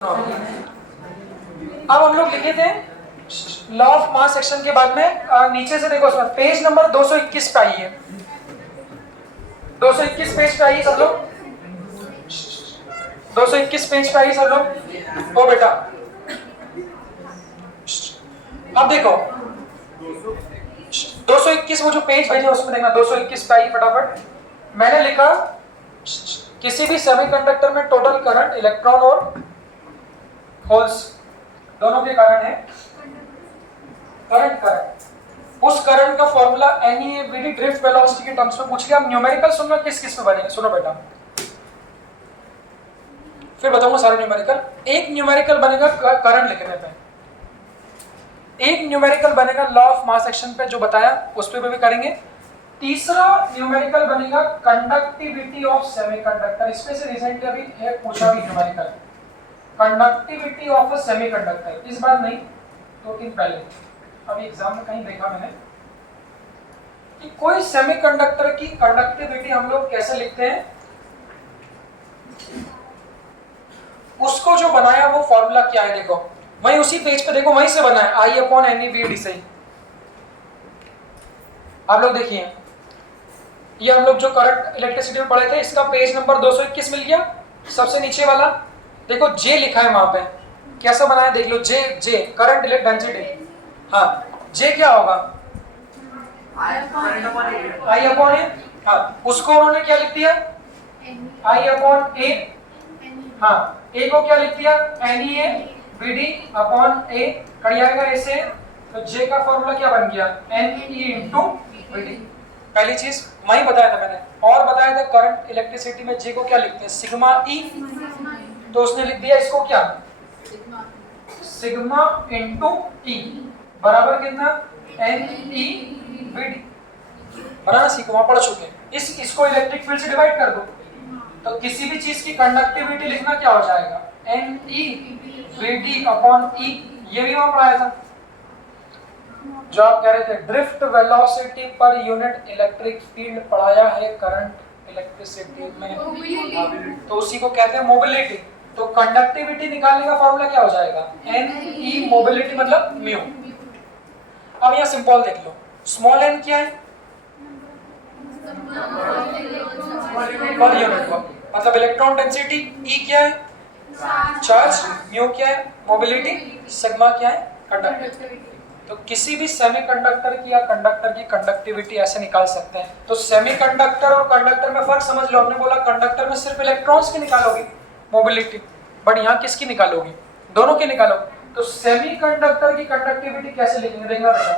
अब हम लोग लिखे थे लॉ ऑफ मास सेक्शन के बाद में नीचे से देखो उसमें पेज नंबर 221 पे आई है। 221 पेज पे आई सब लोग। 221 पेज पे आई सब लोग। ओ बेटा अब देखो 221 वो जो पेज भेजे उसमें देखना 221 पे आई फटाफट। मैंने लिखा किसी भी सेमीकंडक्टर में टोटल करंट इलेक्ट्रॉन और होल्स दोनों के कारण है करंट। उस करंट का फॉर्मूला NeABD ड्रिफ्ट वेलोसिटी के टर्म्स में पूछ लिया। अब न्यूमेरिकल सुनना किस किस पे बनेंगे सुनो बेटा, फिर बताऊंगा सारे न्यूमेरिकल। एक न्यूमेरिकल बनेगा करंट लिखने पे, एक न्यूमेरिकल बनेगा लॉ ऑफ मास एक्शन पे जो बताया उस पे भी करेंगे। तीसरा न्यूमेरिकल बनेगा कंडक्टिविटी ऑफ सेमीकंडक्टर। इसमें से रिसेंटली अभी एक पूछा भी numerical conductivity of a semiconductor, इस बार नहीं 2 दिन पहले अभी एग्जाम में कहीं देखा मैंने कि कोई सेमीकंडक्टर की कंडक्टिविटी हम लोग कैसे लिखते हैं, उसको जो बनाया वो फॉर्मूला क्या है देखो, वही उसी पेज पे देखो, वहीं से बना है I/NeBD से ही। आप लोग देखिए ये हम लोग जो करंट इलेक्ट्रिसिटी में पढ़े थे इसका पेज नंबर 221 मिल गया। सबसे नीचे वाला देखो J लिखा है वहां पे, कैसा बनाया देख लो। J current electric density. हाँ J क्या होगा I/A। हाँ उसको उन्होंने क्या लिख दिया I/A। हाँ A को क्या लिख दिया NeABD/A कट जाएगा A से, तो J का फॉर्मूला क्या बन गया Ne/BD। पहली चीज वही बताया था मैंने, और बताया था करंट इलेक्ट्रिसिटी में J को क्या लिखते हैं सिग्मा E, तो उसने लिख दिया इसको क्या सिग्मा इंटू E बराबर कितना NeBD। बनाना सीखो, वहां पढ़ चुके हैं। इसको इलेक्ट्रिक फील्ड से डिवाइड कर दो तो किसी भी चीज की कंडक्टिविटी लिखना क्या हो जाएगा NeBD/E। ये भी वहां पढ़ाया था जो आप कह रहे थे drift velocity per unit electric field पढ़ाया है करंट इलेक्ट्रिसिटी में, तो उसी को कहते हैं मोबिलिटी। तो कंडक्टिविटी निकालने का फॉर्मूला क्या हो जाएगा Ne मोबिलिटी मतलब म्यू। अब यहाँ सिंपल देख लो, स्मॉल n क्या है पर यूनिट वर्क, मतलब इलेक्ट्रॉन डेंसिटी E क्या है चार्ज, म्यू क्या है मोबिलिटी, सिग्मा क्या है कंडक्टिविटी। तो किसी भी सेमीकंडक्टर की या कंडक्टर की कंडक्टिविटी ऐसे निकाल सकते हैं। तो सेमीकंडक्टर और कंडक्टर में फर्क समझ लो। हमने बोला कंडक्टर में सिर्फ इलेक्ट्रॉन्स की निकालोगे मोबिलिटी, बट यहाँ किसकी निकालोगे दोनों की निकालो। तो सेमीकंडक्टर की कंडक्टिविटी कैसे लिखेंगे देखना बेटा,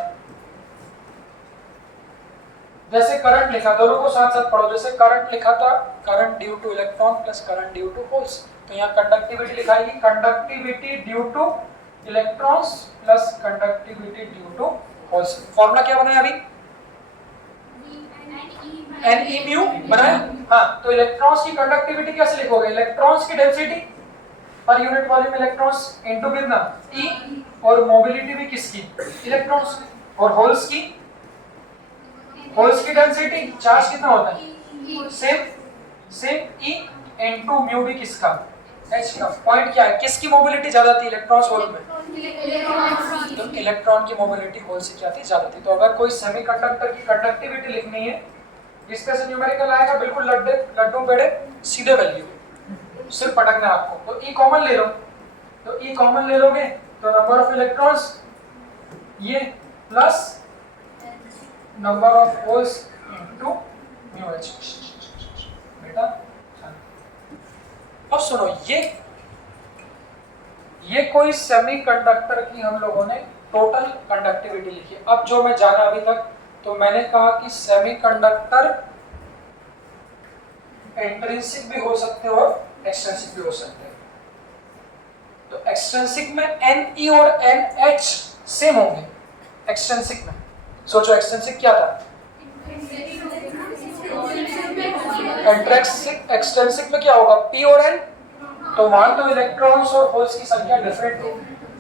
जैसे करंट लिखा, दोनों को साथ साथ पढ़ो। जैसे करंट लिखा था current due to electron plus current due to holes, तो यहाँ कंडक्टिविटी लिखाएगी conductivity due to electrons plus conductivity due to holes. Formula क्या बनाया अभी Ne बनाया। हाँ तो इलेक्ट्रॉन्स की कंडक्टिविटी कैसे लिखोगे, इलेक्ट्रॉन्स की density per unit volume electrons into कितना E, और मोबिलिटी भी किसकी इलेक्ट्रॉन्स, और होल्स की डेंसिटी चार्ज कितना होता है सेम E इनटू म्यू भी किसका H का। पॉइंट क्या है किसकी मोबिलिटी ज्यादा थी इलेक्ट्रॉन्स होल में, तो इलेक्ट्रॉन की मोबिलिटी होल से क्या थी ज्यादा थी। तो अगर कोई सेमीकंडक्टर की कंडक्टिविटी लिखनी है इसका से न्यूमेरिकल आएगा बिल्कुल लड्डू पेड़े सीधे वैल्यू, सिर्फ पटकना है आपको। तो E कॉमन ले लो, तो E कॉमन ले लोगे तो नंबर ऑफ इलेक्ट्रॉन्स ये plus number of holes into mu H। बेटा अब सुनो, ये कोई सेमीकंडक्टर की हम लोगों ने टोटल कंडक्टिविटी लिखी। अब जो मैं जाना अभी तक, तो मैंने कहा कि सेमीकंडक्टर इंट्रिंसिक भी हो सकते हैं और एक्सट्रिंसिक भी हो सकते हैं। तो एक्सट्रिंसिक में Ne और NH सेम होंगे। एक्सट्रिंसिक में सोचो एक्सट्रिंसिक क्या था एक्सट्रिंसिक में क्या होगा P और N, तो वहां तो इलेक्ट्रॉन्स और होल्स की संख्या डिफरेंट है।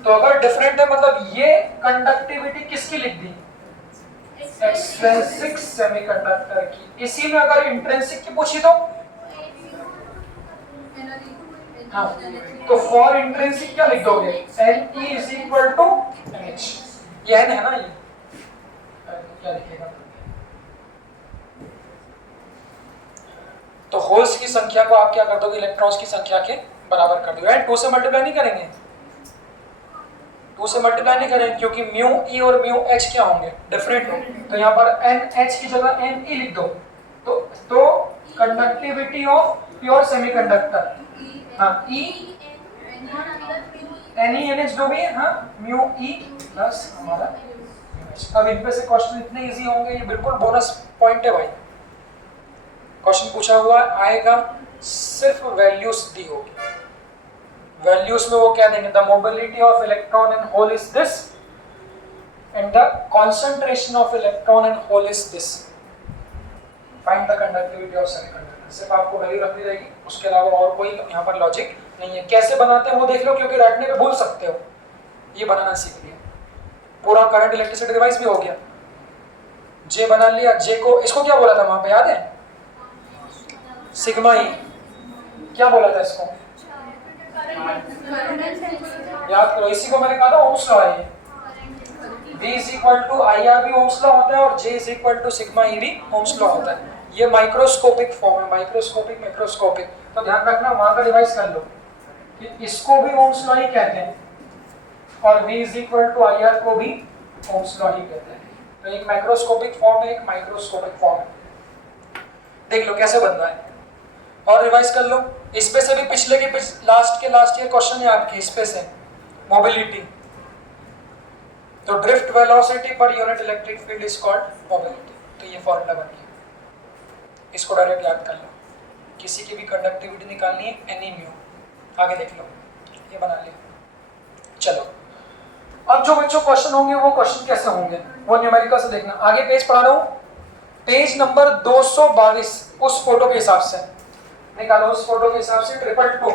तो अगर डिफरेंट है मतलब ये कंडक्टिविटी किसकी लिख दी एक्सट्रिंसिक सेमीकंडक्टर की। इसी में अगर इंट्रिंसिक की पूछी तो हाँ, तो फॉर इंट्रिंसिक क्या लिख दोगे? Ne is equal to NH। ये N है ना, ये क्या लिखेगा? तो होल्स की संख्या को आप क्या कर दोगे? इलेक्ट्रॉन्स की संख्या के बराबर कर दोगे। 2 से मल्टीप्लाई नहीं करेंगे, 2 से मल्टीप्लाई नहीं करेंगे, क्योंकि म्यू ई और म्यू एच क्या होंगे? डिफरेंट होंगे। तो यहाँ पर NH की जगह Ne लिख दो। तो कंडक्टिविटी ऑफ प्योर सेमीकंडक्टर, हाँ, E NeNH जो भी है, हाँ, म्यू ई प्लस हमारा MH। अब इन पे से क्वेश्चन इतने इजी होंगे, ये बिल्कुल बोनस पॉइंट है भाई। क्वेश्चन पूछा हुआ आएगा, सिर्फ वैल्यूज दी होगी, वैल्यूज में वो क्या देंगे? The mobility of electron in hole is this and the concentration of electron in hole is this, find the conductivity of semiconductor. सिर्फ आपको वैल्यू रखनी रहेगी, उसके अलावा और कोई यहाँ पर लॉजिक नहीं है। कैसे बनाते हैं वो देख लो, क्योंकि रटने पे भूल सकते हो। ये बनाना सीख लिया, पूरा करंट इलेक्ट्रिसिटी डिवाइस भी हो गया। जे बना लिया, जे को इसको क्या बोला था वहां पे, याद है? सिग्मा ई। क्या बोला था इसको? याद करो, इसी को मैंने कहा था ओम्स लॉ है। V is equal to IR भी ओम्स लॉ होता है और J is equal to sigma E भी ओम्स लॉ होता है। ये माइक्रोस्कोपिक फॉर्म है, माइक्रोस्कोपिक मैक्रोस्कोपिक। तो ध्यान रखना, वहां का डिवाइस कर लो कि इसको भी ओम्स लॉ ही कहते हैं और V is equal to IR को भी ओम्स लॉ ही कहते हैं। तो एक माइक्रोस्कोपिक फॉर्म है, एक माइक्रोस्कोपिक फॉर्म है। देख लो कैसे बनता है और रिवाइज कर लो। इस पे से भी पिछले के लास्ट ईयर क्वेश्चन है आपके, इस पे से मोबिलिटी। तो drift velocity per unit electric field is called mobility. तो ये फॉर्मूला बन गया, इसको डायरेक्ट याद कर लो। किसी की भी कंडक्टिविटी निकालनी है एनी म्यू, आगे देख लो, ये बना लिया। चलो अब जो बच्चों क्वेश्चन होंगे वो क्वेश्चन कैसे होंगे वो न्यूमेरिकल से देखना। आगे पेज पढ़ा रहा हूँ, पेज नंबर 222 उस फोटो के हिसाब से निकालो, उस फोटो के हिसाब से 222,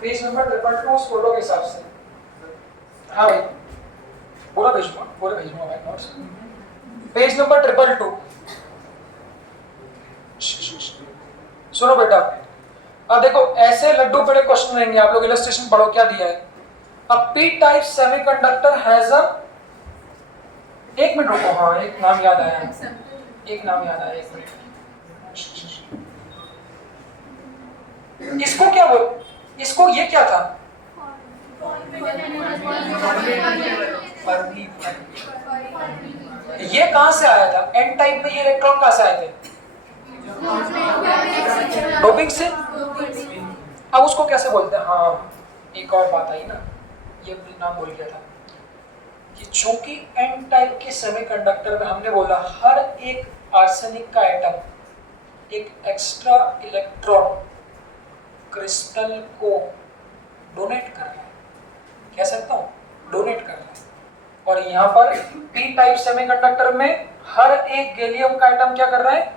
पेज नंबर 222 उस फोटो के हिसाब से। हाँ भाई पूरा भेजूंगा भाई नोट्स। Page number 222। सुनो बेटा, अब देखो ऐसे लड्डू बड़े क्वेश्चन रहेंगे, आप लोग इलस्ट्रेशन पढ़ो क्या दिया है। अब P type semiconductor has a, एक मिनट रुको, हाँ एक नाम याद आया, एक नाम याद आया, एक मिनट। इसको क्या बोल, इसको ये क्या था? ये कहां से आया था? एन टाइप में ये इलेक्ट्रॉन कहां से आए थे? डोपिंग से। अब उसको कैसे बोलते हैं? हाँ एक और बात आई ना, ये नाम भूल गया था कि चूंकि एन टाइप के सेमीकंडक्टर में हमने बोला हर एक आर्सेनिक का एटम एक एक्स्ट्रा इलेक्ट्रॉन क्रिस्टल को डोनेट कर रहा है, कह सकता हूँ डोनेट कर रहा है। और यहाँ पर पी टाइप सेमीकंडक्टर में हर एक गैलियम का एटम क्या कर रहा है?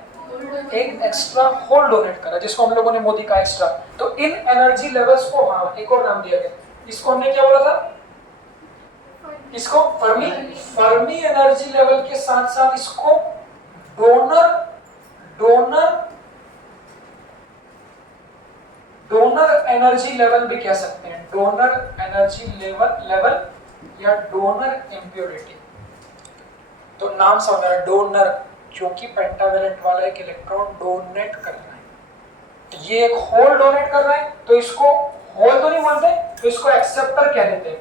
एक एक्स्ट्रा होल डोनेट कर रहा है, जिसको हम लोगों ने मोदी का एक्स्ट्रा। तो इन एनर्जी लेवल्स को, हाँ एक और नाम दिया गया, इसको हमने क्या बोला था? इसको फर्मी एनर्जी लेवल के साथ साथ इसको डोनर एनर्जी लेवल भी कह सकते हैं। डोनर एनर्जी लेवल या डोनर इम्प्योरिटी। तो नाम समझ रहा है, डोनर, क्योंकि पेंटावेलेंट वाला एक इलेक्ट्रॉन डोनेट कर रहा है, तो ये एक होल डोनेट कर रहा है, तो इसको होल तो नहीं बोलते, तो इसको एक्सेप्टर कह देते हैं।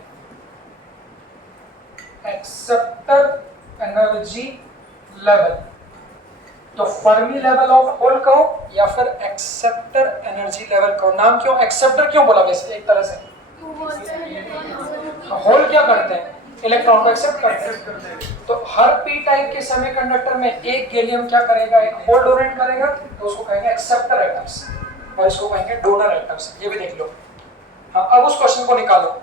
एक्सेप्टर एनर्जी लेवल, तो फर्मी लेवल ऑफ होल कहो या फिर एक्सेप्टर एनर्जी लेवल कहो। नाम क्यों एक्सेप्टर क्यों बोला? वैसे एक तरह से होल क्या करते हैं? इलेक्ट्रॉन को एक्सेप्ट करते हैं। तो हर पी टाइप के सेमीकंडक्टर में एक गैलियम क्या करेगा? एक होल डोनेट करेगा, तो उसको कहेंगे एक्सेप्टर एटम्स और इसको कहेंगे डोनर एटम्स। ये भी देख लो। हाँ अब उस क्वेश्चन को निकालो,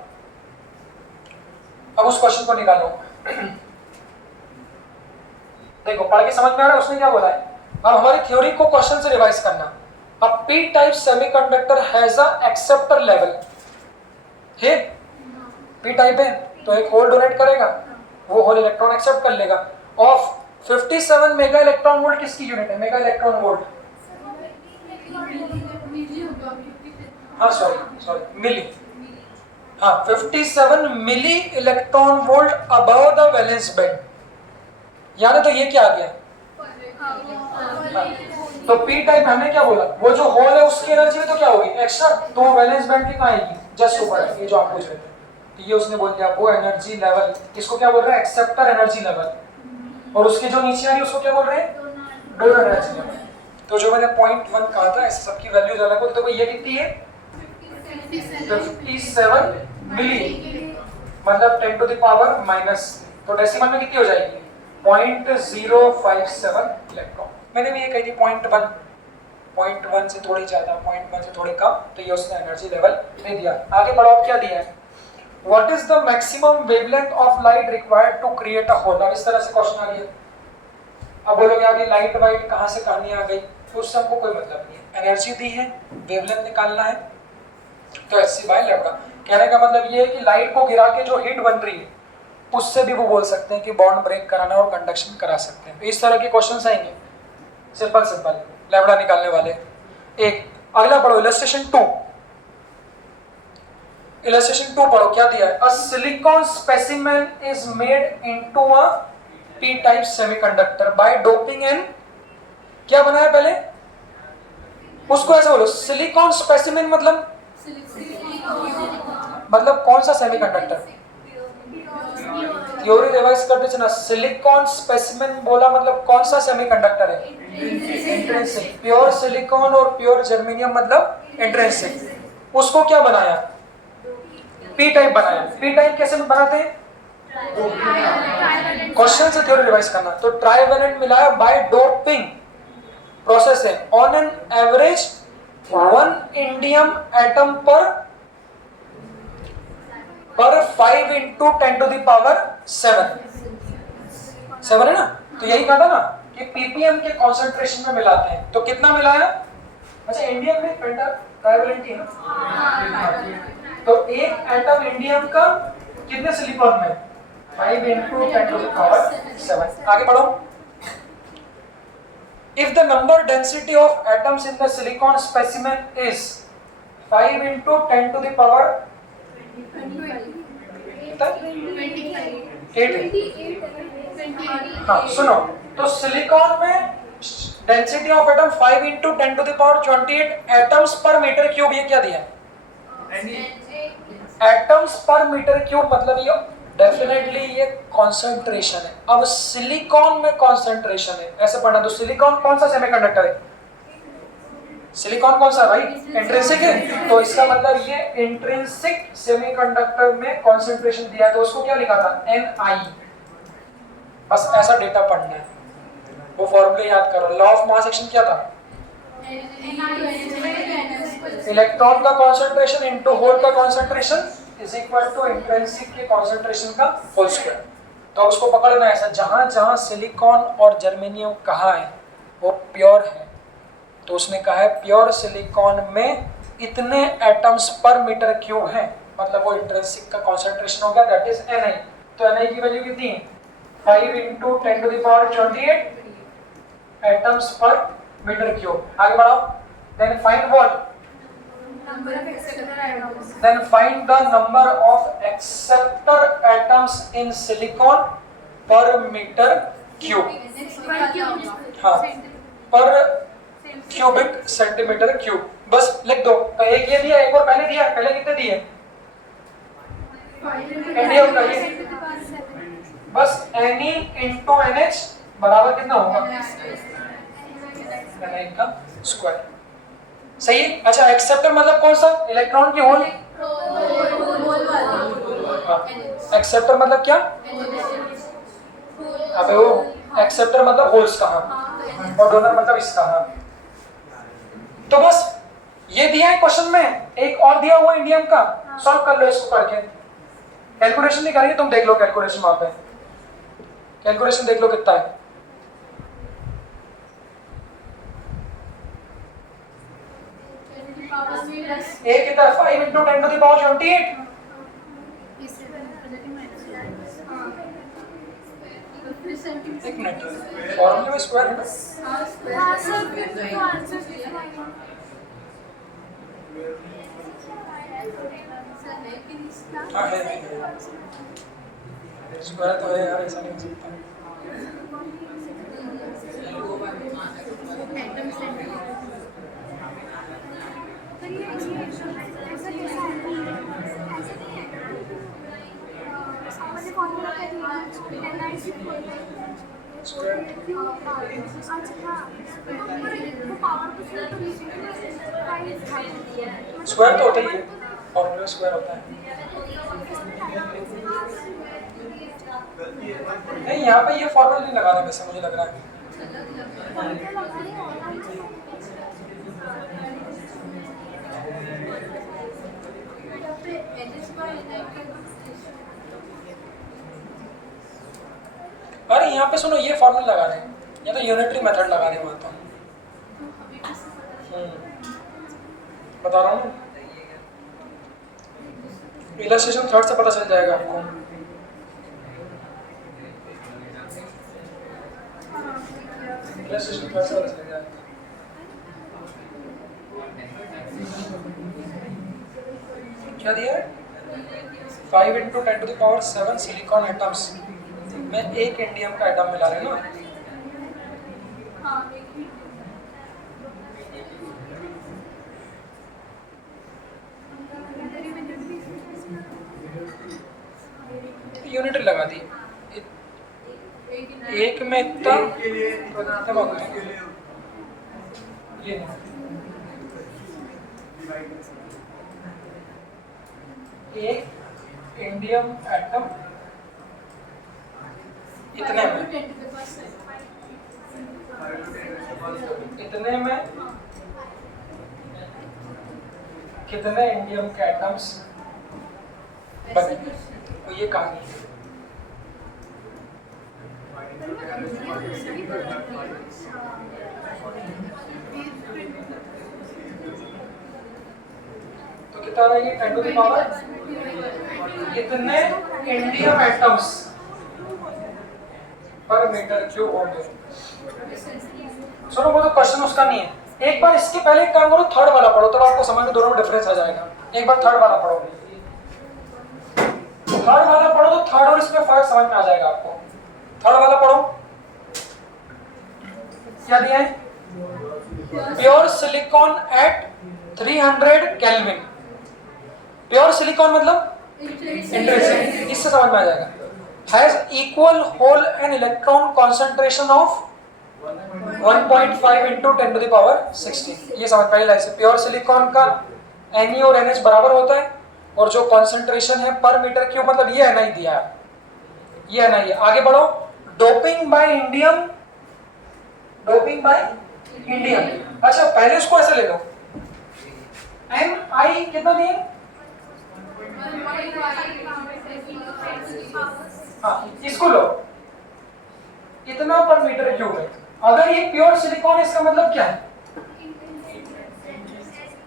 देखो पढ़ के समझ में आ रहा है उसने क्या बोला है। अब हमारी थ्योरी को क्वेश्चन से रिवाइज करना। अब P type semiconductor has a acceptor level है, पी टाइप है तो एक होल डोनेट करेगा, वो होल इलेक्ट्रॉन एक्सेप्ट कर लेगा। ऑफ 57 मेगा इलेक्ट्रॉन वोल्ट किसकी यूनिट है? Mega electron volt. हाँ सॉरी मिली, हाँ 57 milli electron volt above the valence band, यानी तो ये क्या आ गया, हाँ। तो पी टाइप हमने क्या बोला, वो जो होल है उसकी एनर्जी में तो क्या होगी एक्स्ट्रा, तो वो वैलेंस बैंड की कहाँ आएगी, जस्ट ऊपर है, ये जो आप पूछ रहे थे। तो ये उसने बोल दिया वो एनर्जी लेवल, इसको क्या बोल रहा है एक्सेप्टर एनर्जी लेवल, और उसके जो नीचे आ रही है उसको क्या बोल रहे हैं डोनर एनर्जी लेवल। तो जो मैंने 0.1 कहा था ऐसे सबकी वैल्यूज अलग हो, तो ये कितनी है 57 मिली, मतलब 10 टू द पावर माइनस, तो डेसिमल में कितनी हो जाएगी 0.057 इलेक्ट्रॉन। मैंने भी ये कही थी 0.1 से थोड़ी ज्यादा 0.1 से थोड़ी कम, तो ये उसने एनर्जी लेवल नहीं दिया। आगे बढ़ो, अब क्या दिया है, what is the maximum wavelength of light required to create a hole. अब इस तरह से क्वेश्चन आ गया, अब बोलोगे अभी लाइट वाइट कहाँ से कहानी आ गई, तो उससे हमको कोई मतलब नहीं है, एनर्जी दी है वेवलेंथ निकालना है, तो hc/λ। कहने का मतलब ये है कि लाइट को गिरा के जो हीट बन रही है उससे भी वो बोल सकते हैं कि बॉन्ड ब्रेक कराना और कंडक्शन करा सकते हैं। तो इस तरह के क्वेश्चंस आएंगे सिंपल लैम्डा निकालने वाले। एक अगला पढ़ो इलस्ट्रेशन 2, इलस्ट्रेशन 2 पढ़ो, क्या दिया है, a silicon specimen is made into a P type semiconductor by doping in, क्या बनाया पहले उसको ऐसे बोलो, सिलिकॉन स्पेसिमेन मतलब कौन सा सेमीकंडक्टर, थ्योरी रिवाइज करते चलना, सिलिकॉन स्पेसिमेन बोला मतलब कौन सा सेमीकंडक्टर है, इंट्रिंसिक, प्योर सिलिकॉन और प्योर जर्मेनियम मतलब इंट्रिंसिक, उसको क्या बनाया पी टाइप बनाया। पी टाइप कैसे बनाते हैं, क्वेश्चन से थ्योरी रिवाइज करना, तो ट्राइवेलेंट मिलाया बाय डोपिंग प्रोसेस है, on an average 1 indium atom पर 5 into 10 to the power 7 है ना, तो यही कहा था ना कि पीपीएम के कॉन्सेंट्रेशन में मिलाते हैं, तो कितना मिलाया, अच्छा इंडियम में पेंटा ट्राइवेलेंट है ना, तो एक एटम इंडियम का कितने सिलिकॉन में 5 into 10 to the power 7। आगे बढ़ो, if the number density of atoms in the silicon specimen is 5 into 10 to the power 8, हाँ सुनो, तो सिलिकॉन में density of atom 5 into 10 to the power 28 atoms पर मीटर क्यूब, ये क्या दिया एटम्स पर मीटर क्यूब, मतलब ये डेफिनेटली ये कॉन्सेंट्रेशन है। अब सिलिकॉन में कॉन्सेंट्रेशन है ऐसे पढ़ना, तो सिलिकॉन कौन सा सेमीकंडक्टर है, सिलिकॉन कौन सा भाई इंट्रिंसिक है, तो इसका मतलब ये इंट्रिंसिक सेमीकंडक्टर में कंसंट्रेशन दिया है, तो उसको क्या लिखा था Ni। बस ऐसा डेटा पढ़ना है, वो फॉर्मूले याद करो। लॉ ऑफ मास एक्शन क्या था, इलेक्ट्रॉन का कंसंट्रेशन इनटू होल का concentration is equal to intrinsic के कंसंट्रेशन का होल स्क्वायर। तो अब उसको पकड़ना है ऐसा, जहां जहां सिलिकॉन और जर्मेनियम कहा है वो प्योर है, तो उसने कहा है प्योर सिलिकॉन में इतने एटम्स पर मीटर क्यूब हैं, मतलब वो इंट्रिंसिक का कंसंट्रेशन होगा, दैट इज Ni। तो Ni की वैल्यू कितनी है 5 into 10 to the power 28 atoms पर मीटर क्यूब। आगे बढ़ो, then find what, then find the number of acceptor atoms in silicon per meter cube, हाँ पर क्यूबिक सेंटीमीटर क्यूब, बस लिख दो। तो एक ये दिया, एक और पहले दिया, पहले कितने दिए इंडियम का ये, बस Ne into NH बराबर कितना होगा Na का स्क्वायर, सही है। अच्छा एक्सेप्टर मतलब कौन सा, इलेक्ट्रॉन की होल, एक्सेप्टर मतलब क्या, अबे वो एक्सेप्टर मतलब होल्स कहाँ, और डोनर मतलब इसका, हाँ। तो बस ये दिया है क्वेश्चन में, एक और दिया हुआ इंडियम का, सॉल्व कर लो इसको करके, कैलकुलेशन नहीं करेंगे, तुम देख लो कैलकुलेशन, वहां पे कैलकुलेशन देख लो कितना है, एक कितना है 5 into 10 to the power 28, एक मिनट फॉर्मूले में स्क्वायर है ना, हाँ है स्क्वायर तो है यार, ऐसा नहीं हो सकता। स्क्वायर तो होता ही है, फॉर्मूला स्क्वायर होता है। नहीं यहाँ पे ये फॉर्मूला नहीं लगाना वैसे मुझे लग रहा है। अरे यहाँ पे सुनो, ये फॉर्मूला लगा रहे हैं या तो यूनिटरी मेथड लगा रहे हैं वहाँ तो। बता रहा हूँ, इलस्ट्रेशन थर्ड से पता चल जाएगा आपको। इलस्ट्रेशन थर्ड से पता चल जाएगा। क्या दिया है? 5 × 10⁻⁷ सिलिकॉन एटम्स में एक इंडियम का एटम मिला रहे हैं ना। यूनिट लगा दी, एक में इतना ये एक इंडियम एटम इतने में कितने इंडियम के एटम्स बने, तो ये कहानी है। तो कितना रहेगी 10⁻, कितने इंडियम एटम्स पर मीटर क्यूब होंगे। सुनो वो तो क्वेश्चन उसका नहीं है, एक बार इसके पहले एक काम करो, थर्ड वाला पढ़ो तो आपको समझ में दोनों में डिफरेंस आ जाएगा। एक बार थर्ड वाला पढ़ो, थर्ड वाला पढ़ो तो थर्ड और इसमें फर्क समझ में आ जाएगा आपको। थर्ड वाला पढ़ो, क्या दिया है? Pure silicon at 300 kelvin. Pure silicon मतलब इंट्रिंसिक, इससे समझ में आ जाएगा। Has equal hole and electron concentration of 1.5 × 10⁻�16। ये समझ पहली लाइन से। प्योर सिलिकॉन का Ne और NH बराबर होता है, और जो कॉन्सेंट्रेशन है पर मीटर क्यूब मतलब ये Ni दिया है, ये Ni है। आगे बढ़ो, doping by indium, doping by indium. अच्छा पहले उसको ऐसे ले लो, Ni कितना दिए? हाँ इसको लो, इतना पर मीटर क्यूब है। अगर ये प्योर सिलिकॉन है इसका मतलब क्या है?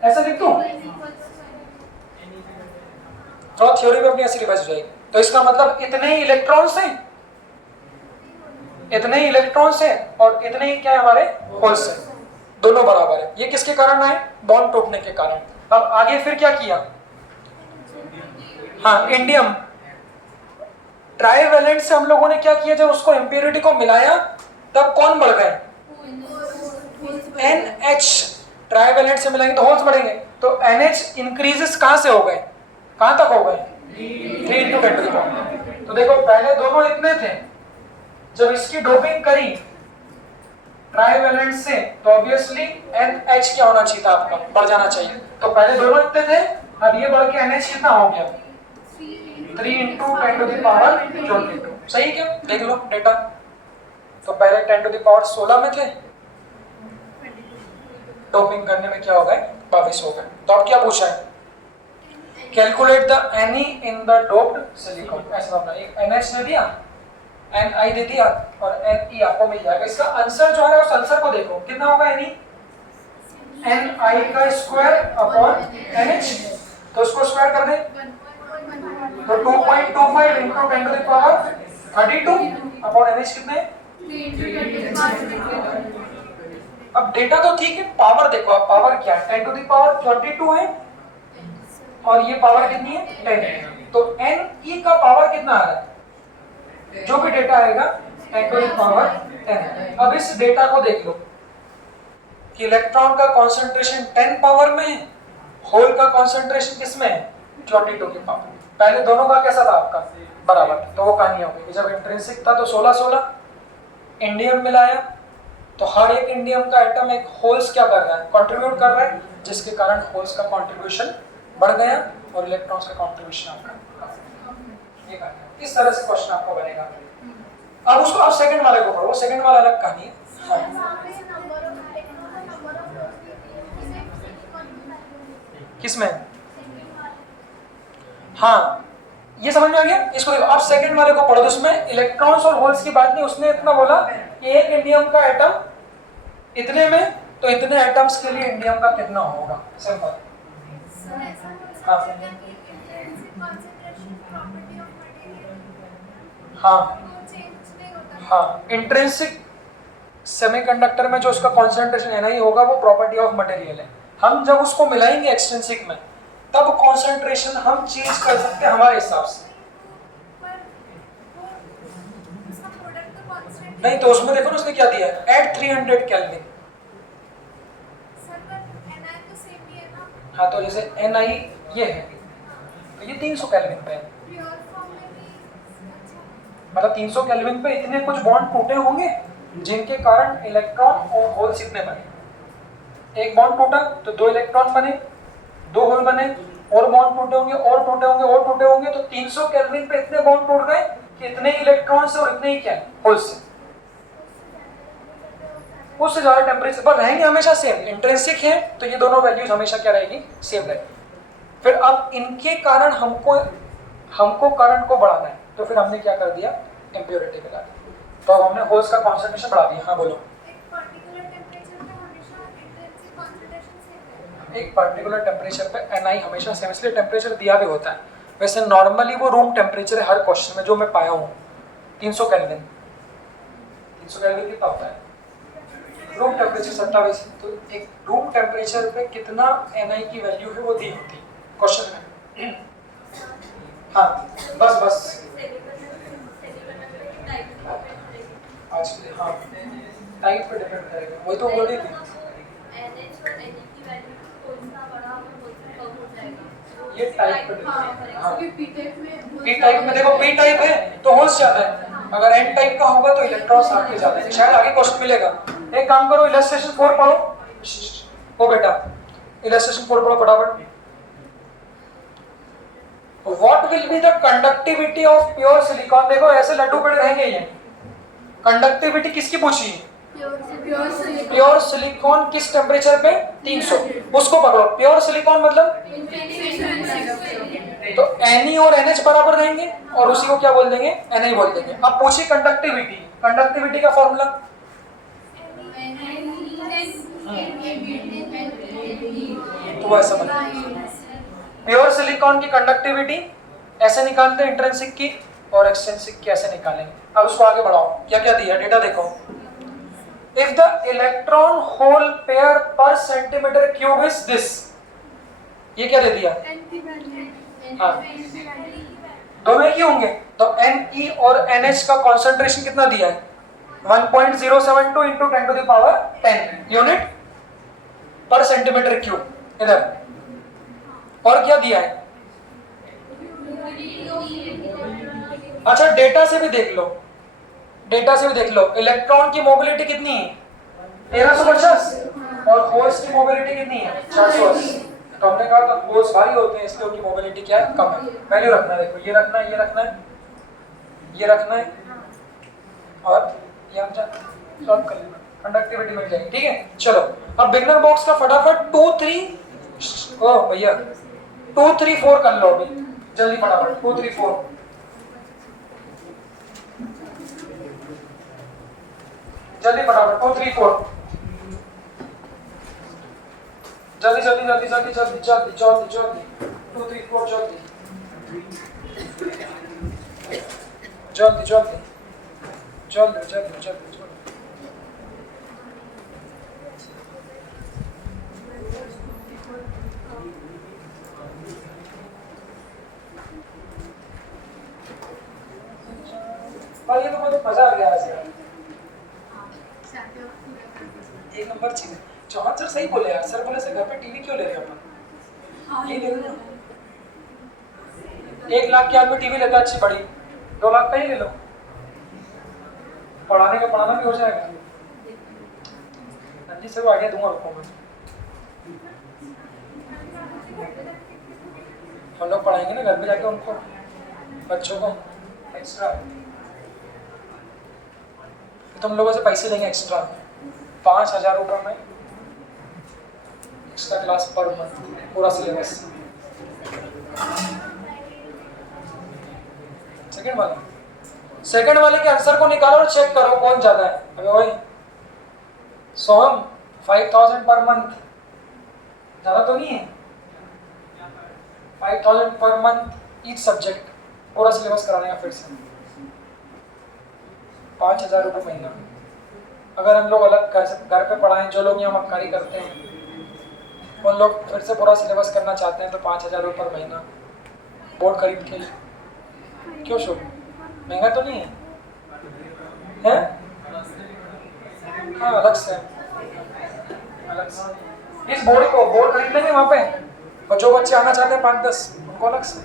ऐसा लिख दूं तो थ्योरी में अपनी ऐसी रिवाइज हो जाएगी। तो इसका मतलब इतने ही इलेक्ट्रॉन्स हैं, इतने ही इलेक्ट्रॉन्स हैं और इतने ही क्या है हमारे होल्स हैं, दोनों बराबर है। ये किसके कारण आए? बॉन्ड टूटने के कारण। अब आगे फिर क्या किया? हाँ इंडियम ट्राइवेलेंट से हम लोगों ने क्या किया, जब उसको इम्प्योरिटी को मिलाया तब कौन बढ़ गए? NH। ट्राइवेलेंट से मिलाएंगे तो होल्स बढ़ेंगे, तो NH इंक्रीजेस कहां से हो गए, कहां तक हो गए? 3 × 10⁻। तो देखो पहले दोनों इतने थे, जब इसकी डोपिंग करी ट्राइवेलेंट से तो ऑब्वियसली NH क्या होना चाहिए था आपका, बढ़ जाना चाहिए। तो पहले दोनों इतने थे, अब ये बढ़ के NH कितना हो गया? 3 × 10⁻22। सही क्या? देख लो डेटा। तो पहले 10⁻16 में थे, डोपिंग करने में क्या हो गए? 22 हो गए। तो अब क्या पूछा है? Calculate the Ne in the doped silicon. ऐसा होगा, एक NH दे दिया, Ni दे दिया और Ne आपको मिल जाएगा। इसका आंसर जो है उस आंसर को देखो, कितना होगा Ne? Ni का स्क्वायर अपॉन NH, तो उसको स्क्वायर कर दे तो 2.25 × 10⁻32 अपॉन NH कितने? अब डेटा तो ठीक है, पावर देखो आप, पावर क्या है? 10⁻22 है और ये पावर कितनी है 10, तो Ne का पावर कितना आ रहा है, जो भी डेटा आएगा 10 टू द पावर 10। अब इस डेटा को देख लो कि इलेक्ट्रॉन का कॉन्सेंट्रेशन 10 पावर में है, होल का कॉन्सेंट्रेशन किसमें है 22 की पावर। पहले दोनों का कैसा था आपका बराबर, तो वो कहानी हो गई कि जब इंट्रिंसिक था तो 16-16, इंडियम मिलाया तो हर एक इंडियम का एटम एक होल्स क्या कर रहा है, कंट्रीब्यूट कर रहा है, जिसके कारण होल्स का कंट्रीब्यूशन बढ़ गया और इलेक्ट्रॉन्स का कंट्रीब्यूशन आपका ये कहानी। इस तरह से क्वेश्चन आपको बनेगा। अब उसको आप सेकंड वाले को पढ़ो, सेकंड वाला अलग कहानी है। किसमें? हाँ ये समझ में आ गया। इसको देखो, आप सेकंड वाले को पढ़ो, उसमें इलेक्ट्रॉन्स और होल्स की बात नहीं, उसने इतना बोला कि एक इंडियम का एटम इतने में, तो इतने एटम्स के लिए इंडियम का कितना होगा, सिंपल। हाँ हाँ, इंट्रिंसिक सेमीकंडक्टर में जो उसका कॉन्सेंट्रेशन Ni होगा वो प्रॉपर्टी ऑफ मटेरियल है। हम जब उसको मिलाएंगे एक्सट्रिंसिक में तब कॉन्सेंट्रेशन हम चेंज कर सकते हैं हमारे हिसाब से। नहीं तो उसमें देखो ना उसने क्या दिया है, एट 300 केल्विन। हाँ तो जैसे Ni ये है तो ये 300 केल्विन पे है, मतलब 300 केल्विन पे इतने कुछ बॉन्ड टूटे होंगे जिनके कारण इलेक्ट्रॉन और होल्स इतने बने। एक बॉन्ड टूटा तो 2 इलेक्ट्रॉन बने, 2 होल बने, और बॉन्ड टूटे होंगे और टूटे होंगे और टूटे होंगे, तो 300 केल्विन पे इतने बॉन्ड टूट गए कि इतने ही इलेक्ट्रॉन्स और इतने ही क्या होल्स हैं। उससे ज्यादा टेम्परेचर पर रहेंगे हमेशा सेम, इंट्रिंसिक है तो ये दोनों वैल्यूज हमेशा क्या रहेगी, सेम रहेगी। फिर अब इनके कारण हमको करंट को बढ़ाना है, तो फिर हमने क्या कर दिया, इम्प्योरिटी मिला दी, तो अब हमने होल्स का कॉन्सेंट्रेशन बढ़ा दिया। हाँ बोलो। एक पर्टिकुलर टेम्परेचर पे Ni हमेशा सेम, इसलिए टेम्परेचर दिया भी होता है। वैसे नॉर्मली वो रूम टेम्परेचर है हर क्वेश्चन में जो मैं पाया हूँ 300 केल्विन। 300 केल्विन कितना होता है रूम टेम्परेचर 27, तो एक रूम टेम्परेचर पे कितना Ni की वैल्यू है वो दी होती है क्वेश्चन में। हाँ बस आज के लिए हाँ टाइप पे डिपेंड करेगा, वही तो बोल रही थी। ये टाइप पे डिपेंड। हाँ पी टाइप में देखो, पी टाइप है तो होल्स ज्यादा है, अगर एन टाइप का होगा तो इलेक्ट्रॉन्स आपके ज्यादा है। शायद आगे क्वेश्चन मिलेगा। एक काम करो, इलस्ट्रेशन 4 पढ़ो। ओ बेटा इलस्ट्रेशन 4 पढ़ो फटाफट। What will be the conductivity of pure silicon? देखो ऐसे लड्डू पड़े रहेंगे ये। कंडक्टिविटी किसकी पूछी? प्योर सिलिकॉन किस टेम्परेचर पे? 300। उसको पकड़ो। प्योर सिलिकॉन मतलब तो Ni और NH बराबर रहेंगे और उसी को क्या बोल देंगे, Ni बोल देंगे। अब पूछिए कंडक्टिविटी, कंडक्टिविटी का फॉर्मूला तो ऐसा बना। प्योर सिलिकॉन की कंडक्टिविटी ऐसे निकालते हैं इंट्रिंसिक की, और एक्सट्रिंसिक की ऐसे निकालेंगे। अब उसको आगे बढ़ाओ, क्या क्या दिया डेटा देखो। If the electron hole pair पर सेंटीमीटर क्यूब इज दिस, ये क्या दे दिया? हाँ दोनों एक ही होंगे, तो Ne और NH का कॉन्सेंट्रेशन कितना दिया है? 1.072 into 10 to the power 10 unit पर सेंटीमीटर क्यूब इधर। और क्या दिया है? अच्छा डेटा से भी देख लो, डेटा से भी देख लो, इलेक्ट्रॉन की मोबिलिटी कितनी है? 1350 और होल्स की मोबिलिटी कितनी है? 480। तो हमने कहा था होल्स भारी होते हैं इसलिए उनकी मोबिलिटी क्या है, कम है। वैल्यू रखना है, देखो ये रखना है, ये रखना है, ये रखना है, और ये हम सॉल्व कर लेना, कंडक्टिविटी मिल जाएगी। ठीक है चलो अब बिगनर बॉक्स का फटाफट 2 3 ओ भैया 2 3 4 कर लो अभी जल्दी फटाफट। 2 3 4 जल्दी फटाफट। 2 3 4 जल्दी जल्दी जल्दी जल्दी जल्दी जल्दी जल्दी जल्दी 2 3 4 जल्दी जल्दी जल्दी जल्दी जल्दी जल्दी। पर ये तो बहुत मजा आ गया आज यार, एक नंबर चीज है। चौहान सर सही बोले यार, सर बोले सर घर पे टीवी क्यों ले रहे हैं अपन, ये ले लो। 1 लाख की आदमी टीवी लेता है अच्छी बड़ी, 2 लाख का ही ले लो, पढ़ाने का पढ़ाना भी हो जाएगा। नंदी से वो आइडिया दूंगा आपको मैं, हम लोग पढ़ाएंगे ना घर पे जाके उनको, बच्चों को एक्स्ट्रा, तुम लोगों से पैसे लेंगे एक्स्ट्रा, 5,000 रुपये में एक्स्ट्रा क्लास पर मंथ, पूरा सिलेबस। सेकंड वाले के आंसर को निकालो और चेक करो कौन ज्यादा है। अबे वही सोहम 5,000 पर मंथ ज्यादा तो नहीं है, 5,000 पर मंथ ईच सब्जेक्ट, पूरा सिलेबस कराने का फिर से 5,000 रुपये महीना। अगर हम लोग अलग घर पे पढ़ाएं, जो लोग यहाँ मक्कारी करते हैं उन लोग फिर से पूरा सिलेबस करना चाहते हैं तो 5,000 रुपये पर महीना बोर्ड खरीद के। क्यों शो महंगा तो नहीं है, है? हाँ अलग से, अलग से इस बोर्ड खरीद लेंगे वहाँ पे, और जो बच्चे आना चाहते हैं 5-10 उनको अलग से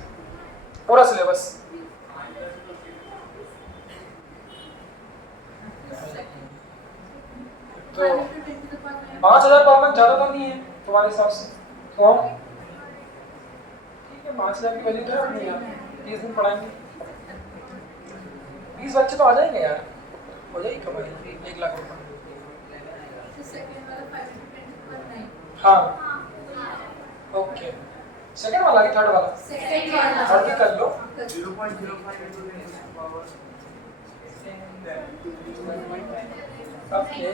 पूरा सिलेबस। तो 5,000 पर मंथ ज्यादा तो नहीं है तुम्हारे हिसाब से? तो ठीक है, 5,000 की वैल्यू तो नहीं है, 20 दिन पढ़ाएंगे, 20 बच्चे तो आ जाएंगे यार, हो जाएगी कमाई 1 लाख रुपये। हाँ ओके, सेकंड वाला कि थर्ड वाला? थर्ड भी कर लो। ओके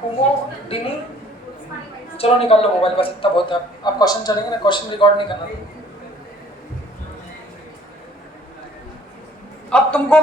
कुमोडिनी, चलो निकाल लो मोबाइल, बस इतना बहुत है। अब क्वेश्चन चलेंगे ना, क्वेश्चन रिकॉर्ड नहीं करना। अब तुमको